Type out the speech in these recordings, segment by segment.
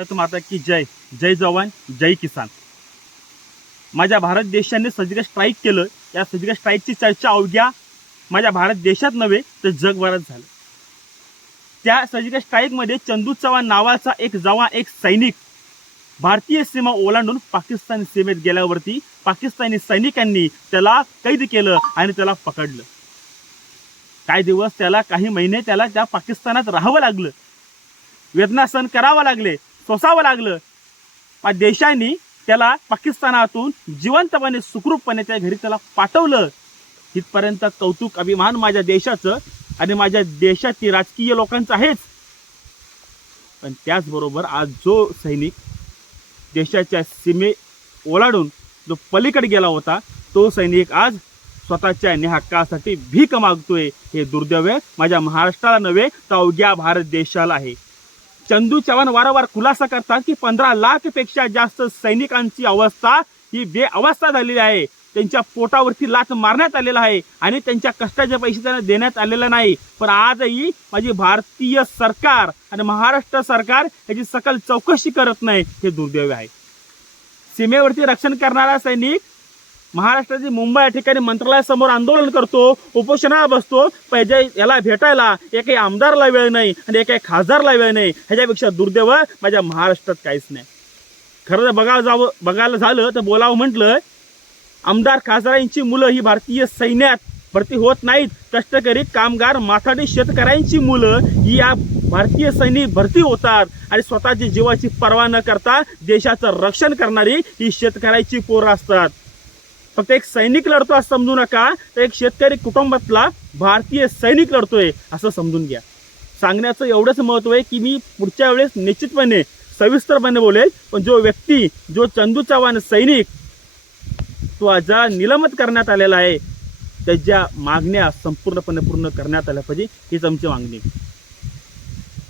भारत माता की जय जय जवान जय किसान. माझ्या भारत देशाने सर्जिकल स्ट्राईक केलं. या सर्जिकल स्ट्राईकची चर्चा अवघ्या. माझ्या भारत देशात नव्हे तर जगभरात झालं. त्या सर्जिकल स्ट्राईकमध्ये चंदू चव्हाण नावाचा एक जवान एक सैनिक भारतीय सीमा ओलांडून पाकिस्तान सीमेत गेल्यावरती पाकिस्तानी सैनिकांनी त्याला कैद केलं आणि त्याला पकडलं. काही दिवस त्याला काही महिने त्याला त्या पाकिस्तानात राहावं लागलं. वेदना सहन करावं लागले. सोसावं लागलं. पण देशाने त्याला पाकिस्तानातून जिवंतपणे सुखरूपपणे त्या घरी त्याला पाठवलं. तिथपर्यंत कौतुक अभिमान माझ्या देशाचं आणि माझ्या देशातील राजकीय लोकांचं आहेच. पण त्याचबरोबर आज जो सैनिक देशाच्या सीमे ओलाडून जो पलीकडे गेला होता तो सैनिक आज स्वतःच्या निहक्कासाठी भीक मागतोय. हे दुर्दैव माझ्या महाराष्ट्राला नव्हे तर अवघ्या भारत देशाला आहे. चंदू चव्हाण वारंवार खुलासा करतात की पंधरा लाखपेक्षा जास्त सैनिकांची अवस्था ही बेअवस्था झालेली आहे. त्यांच्या पोटावरती लाच मारण्यात आलेला आहे आणि त्यांच्या कष्टाचे पैसे त्यांना देण्यात आलेला नाही. पण आजही माझी भारतीय सरकार आणि महाराष्ट्र सरकार याची सकल चौकशी करत नाही हे दुर्दैव आहे. सीमेवरती रक्षण करणारा सैनिक महाराष्ट्राची मुंबई या ठिकाणी मंत्रालयासमोर आंदोलन करतो उपोषणाला बसतो. पाहिजे याला भेटायला एकाही आमदारला वेळ नाही आणि एकाही खासदारला वेळ नाही. ह्याच्यापेक्षा दुर्दैव माझ्या महाराष्ट्रात काहीच नाही. खरं तर बघायला जावं बघायला झालं तर बोलावं म्हटलं आमदार खासदारांची मुलं ही भारतीय सैन्यात भरती होत नाहीत. कष्टकरी कामगार माथाडी शेतकऱ्यांची मुलं ही या भारतीय सैनिक भरती होतात आणि स्वतःची जीवाची पर्वा न करता देशाचं रक्षण करणारी ही शेतकऱ्याची पोरं असतात. फक्त एक सैनिक लढतो असं समजू नका. तर एक शेतकरी कुटुंबातला भारतीय सैनिक लढतोय असं समजून घ्या. सांगण्याचं एवढंच महत्त्व आहे की मी पुढच्या वेळेस निश्चितपणे सविस्तरपणे बोलेल पण जो व्यक्ती जो चंदू चव्हाण सैनिक तो आज निलंबित करण्यात आलेला आहे त्याच्या मागण्या संपूर्णपणे पूर्ण करण्यात आल्या पाहिजे हीच आमची मागणी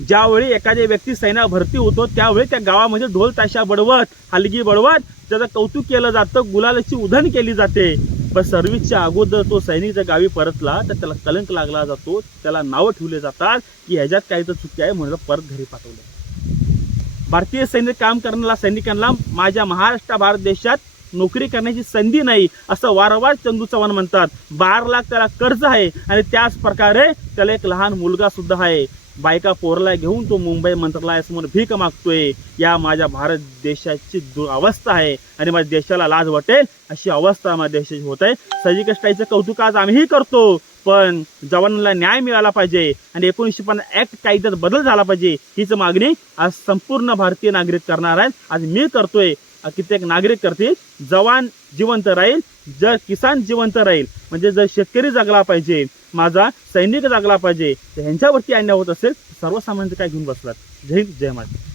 ज्यावेळी एखादी व्यक्ती सैना भरती होतो त्यावेळी त्या गावामध्ये ढोल ताशा बडवत हलगी बडवत त्याचं कौतुक केलं जातं गुलालाची उधण केली जाते. पण सर्व्हिसच्या अगोदर तो सैनिक जर गावी परतला तर त्याला कलंक लागला जातो त्याला नावं ठेवले जातात की ह्याच्यात काही तर चुकी आहे म्हणून परत घरी पाठवलं. भारतीय सैनिक काम करणाऱ्या सैनिकांना माझ्या महाराष्ट्र भारत देशात नोकरी करण्याची संधी नाही असं वारंवार चंदू चव्हाण म्हणतात. बारा लाख त्याला कर्ज आहे आणि त्याच प्रकारे त्याला एक लहान मुलगा सुद्धा आहे. बायका पोरला घेऊन तो मुंबई मंत्रालयासमोर भीक मागतोय. या माझ्या भारत देशाची अवस्था आहे आणि माझ्या देशाला लाज वाटेल अशी अवस्था माझ्या देशाची होत आहे. सर्जिकल कौतुक आज आम्हीही करतो पण जवानांना न्याय मिळाला पाहिजे आणि एकोणीसशे पन्नास ऍक्ट कायद्यात बदल झाला पाहिजे हीच मागणी आज संपूर्ण भारतीय नागरिक करणार आहेत. आज मी करतोय. कित्येक नागरिक करतील. जवान जिवंत राहील जर किसान जिवंत राहील म्हणजे जर शेतकरी जगला पाहिजे माझा सैनिक जागला पाहिजे. ह्यांच्यावरती अन्याय होत असेल सर्वसामान्य काय घेऊन बसलात? जय हिंद जय महाराज